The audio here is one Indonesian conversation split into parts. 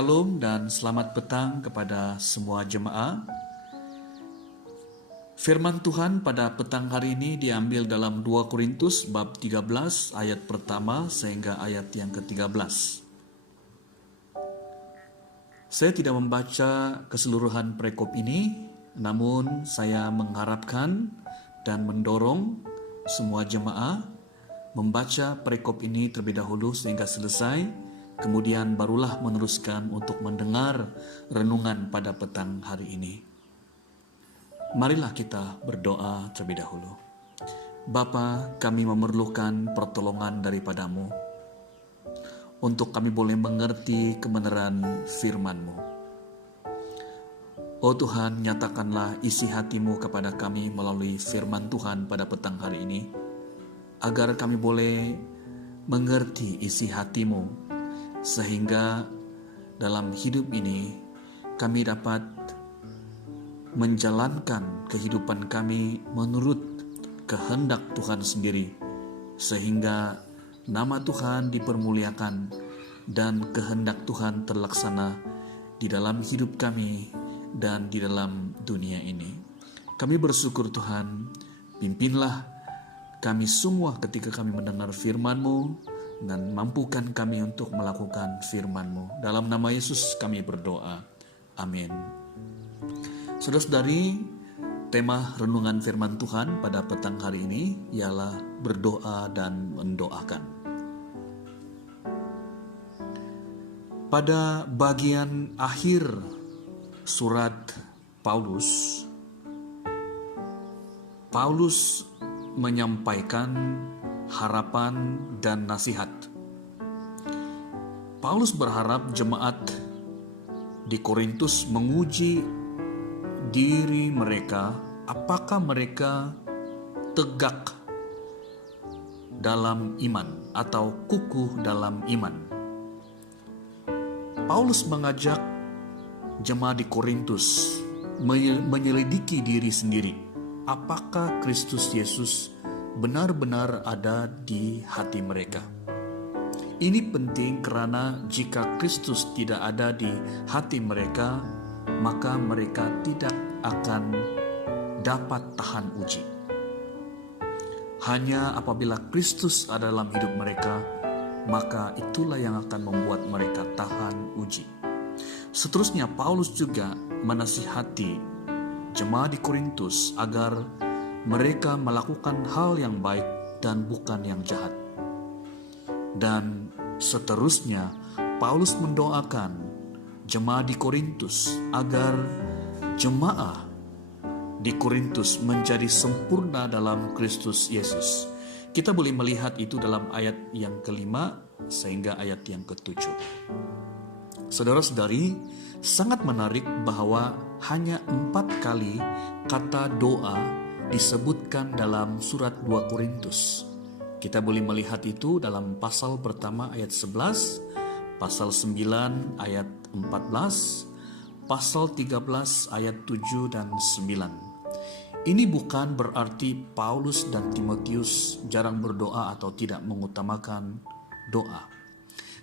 Shalom dan selamat petang kepada semua jemaat. Firman Tuhan pada petang hari ini diambil dalam 2 Korintus bab 13 ayat pertama sehingga ayat yang ke-13. Saya tidak membaca keseluruhan perikop ini, namun saya mengharapkan dan mendorong semua jemaat membaca perikop ini terlebih dahulu sehingga selesai. Kemudian barulah meneruskan untuk mendengar renungan pada petang hari ini. Marilah kita berdoa terlebih dahulu. Bapa, kami memerlukan pertolongan daripadamu untuk kami boleh mengerti kebenaran firman-Mu. Oh Tuhan, nyatakanlah isi hati-Mu kepada kami melalui firman Tuhan pada petang hari ini, agar kami boleh mengerti isi hati-Mu, sehingga dalam hidup ini kami dapat menjalankan kehidupan kami menurut kehendak Tuhan sendiri, sehingga nama Tuhan dipermuliakan dan kehendak Tuhan terlaksana di dalam hidup kami dan di dalam dunia ini. Kami bersyukur Tuhan, pimpinlah kami semua ketika kami mendengar firman-Mu, dan mampukan kami untuk melakukan firman-Mu. Dalam nama Yesus kami berdoa. Amin. Saudara-saudari, tema renungan firman Tuhan pada petang hari ini ialah berdoa dan mendoakan. Pada bagian akhir surat Paulus menyampaikan harapan dan nasihat. Paulus berharap jemaat di Korintus menguji diri mereka, apakah mereka tegak dalam iman atau kukuh dalam iman. Paulus mengajak jemaat di Korintus menyelidiki diri sendiri, apakah Kristus Yesus benar-benar ada di hati mereka. Ini penting karena jika Kristus tidak ada di hati mereka, maka mereka tidak akan dapat tahan uji. Hanya apabila Kristus ada dalam hidup mereka, maka itulah yang akan membuat mereka tahan uji. Seterusnya Paulus juga menasihati jemaat di Korintus agar mereka melakukan hal yang baik dan bukan yang jahat. Dan seterusnya Paulus mendoakan jemaat di Korintus agar jemaat di Korintus menjadi sempurna dalam Kristus Yesus. Kita boleh melihat itu dalam ayat yang ke-5 sehingga ayat yang ke-7. Saudara-saudari, sangat menarik bahwa hanya 4 kali kata doa disebutkan dalam surat 2 Korintus. Kita boleh melihat itu dalam pasal pertama ayat 11, pasal 9 ayat 14, pasal 13 ayat 7 dan 9. Ini bukan berarti Paulus dan Timotius jarang berdoa atau tidak mengutamakan doa.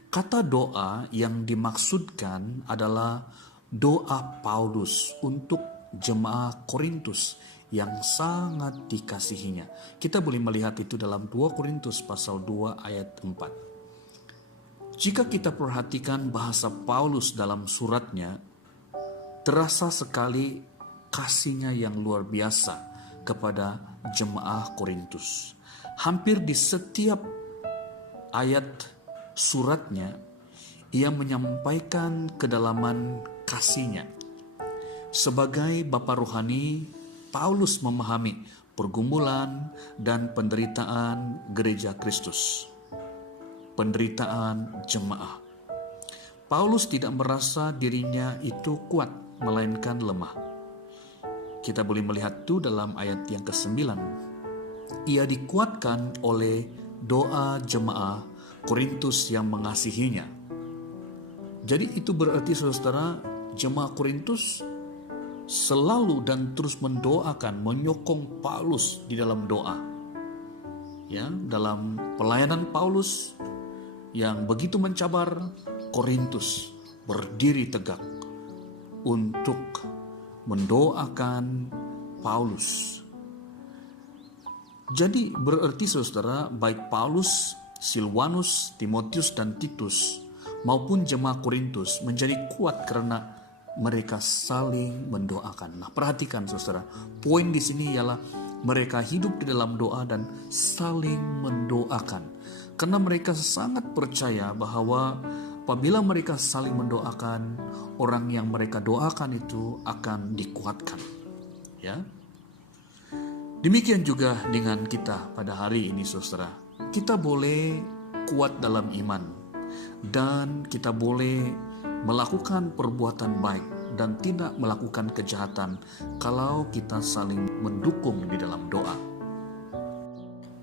Kata doa yang dimaksudkan adalah doa Paulus untuk jemaat Korintus yang sangat dikasihinya. Kita boleh melihat itu dalam 2 Korintus pasal 2 ayat 4. Jika kita perhatikan bahasa Paulus dalam suratnya, terasa sekali kasihnya yang luar biasa kepada jemaat Korintus. Hampir di setiap ayat suratnya, ia menyampaikan kedalaman kasihnya. Sebagai bapa rohani, Paulus memahami pergumulan dan penderitaan gereja Kristus, penderitaan jemaah. Paulus tidak merasa dirinya itu kuat, melainkan lemah. Kita boleh melihat itu dalam ayat yang ke-9. Ia dikuatkan oleh doa jemaah Korintus yang mengasihinya. Jadi itu berarti saudara, jemaat Korintus selalu dan terus mendoakan, menyokong Paulus di dalam doa. Ya, dalam pelayanan Paulus yang begitu mencabar, Korintus berdiri tegak untuk mendoakan Paulus. Jadi berarti saudara, baik Paulus, Silwanus, Timotius, dan Titus maupun jemaat Korintus menjadi kuat karena mereka saling mendoakan. Nah, perhatikan saudara, poin di sini ialah mereka hidup di dalam doa dan saling mendoakan. Karena mereka sangat percaya bahwa apabila mereka saling mendoakan, orang yang mereka doakan itu akan dikuatkan. Ya. Demikian juga dengan kita pada hari ini saudara. Kita boleh kuat dalam iman dan kita boleh melakukan perbuatan baik dan tidak melakukan kejahatan kalau kita saling mendukung di dalam doa.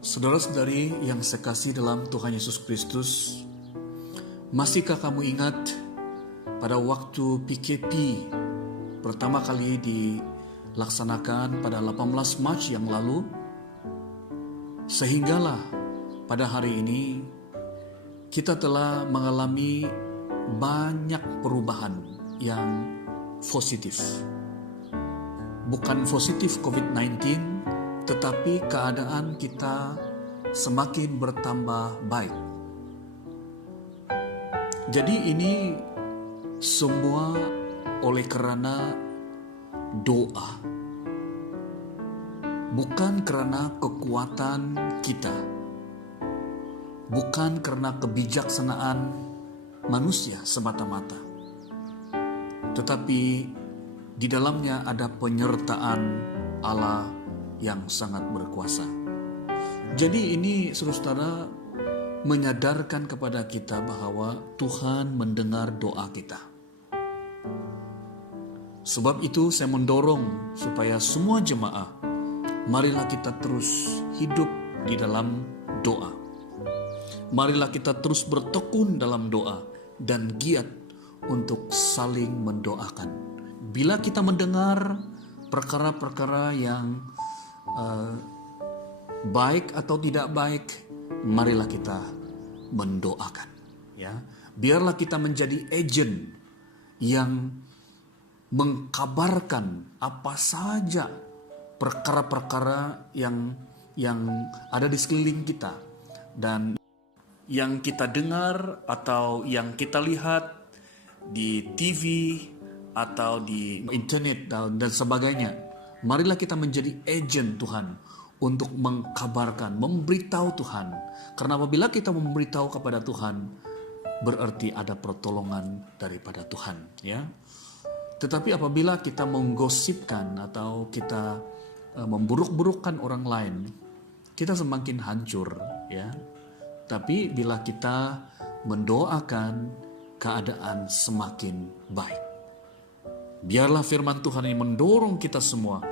Saudara-saudari yang saya kasih dalam Tuhan Yesus Kristus, masihkah kamu ingat pada waktu PKP pertama kali dilaksanakan pada 18 Maret yang lalu? Sehinggalah pada hari ini kita telah mengalami banyak perubahan yang positif. Bukan positif COVID-19, tetapi keadaan kita semakin bertambah baik. Jadi ini semua oleh karena doa. Bukan karena kekuatan kita. Bukan karena kebijaksanaan manusia semata-mata. Tetapi di dalamnya ada penyertaan Allah yang sangat berkuasa. Jadi ini saudara menyadarkan kepada kita bahwa Tuhan mendengar doa kita. Sebab itu saya mendorong supaya semua jemaah, marilah kita terus hidup di dalam doa. Marilah kita terus bertekun dalam doa dan giat untuk saling mendoakan. Bila kita mendengar perkara-perkara yang baik atau tidak baik, marilah kita mendoakan. Ya, biarlah kita menjadi agent yang mengkabarkan apa saja perkara-perkara yang ada di sekeliling kita dan yang kita dengar atau yang kita lihat di TV atau di internet dan sebagainya. Marilah kita menjadi agent Tuhan untuk mengkabarkan, memberitahu Tuhan. Karena apabila kita memberitahu kepada Tuhan, berarti ada pertolongan daripada Tuhan, ya. Tetapi apabila kita menggosipkan atau kita memburuk-burukkan orang lain, kita semakin hancur, ya. Tapi bila kita mendoakan, keadaan semakin baik. Biarlah firman Tuhan ini mendorong kita semua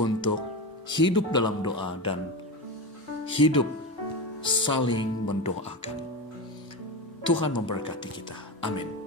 untuk hidup dalam doa dan hidup saling mendoakan. Tuhan memberkati kita. Amin.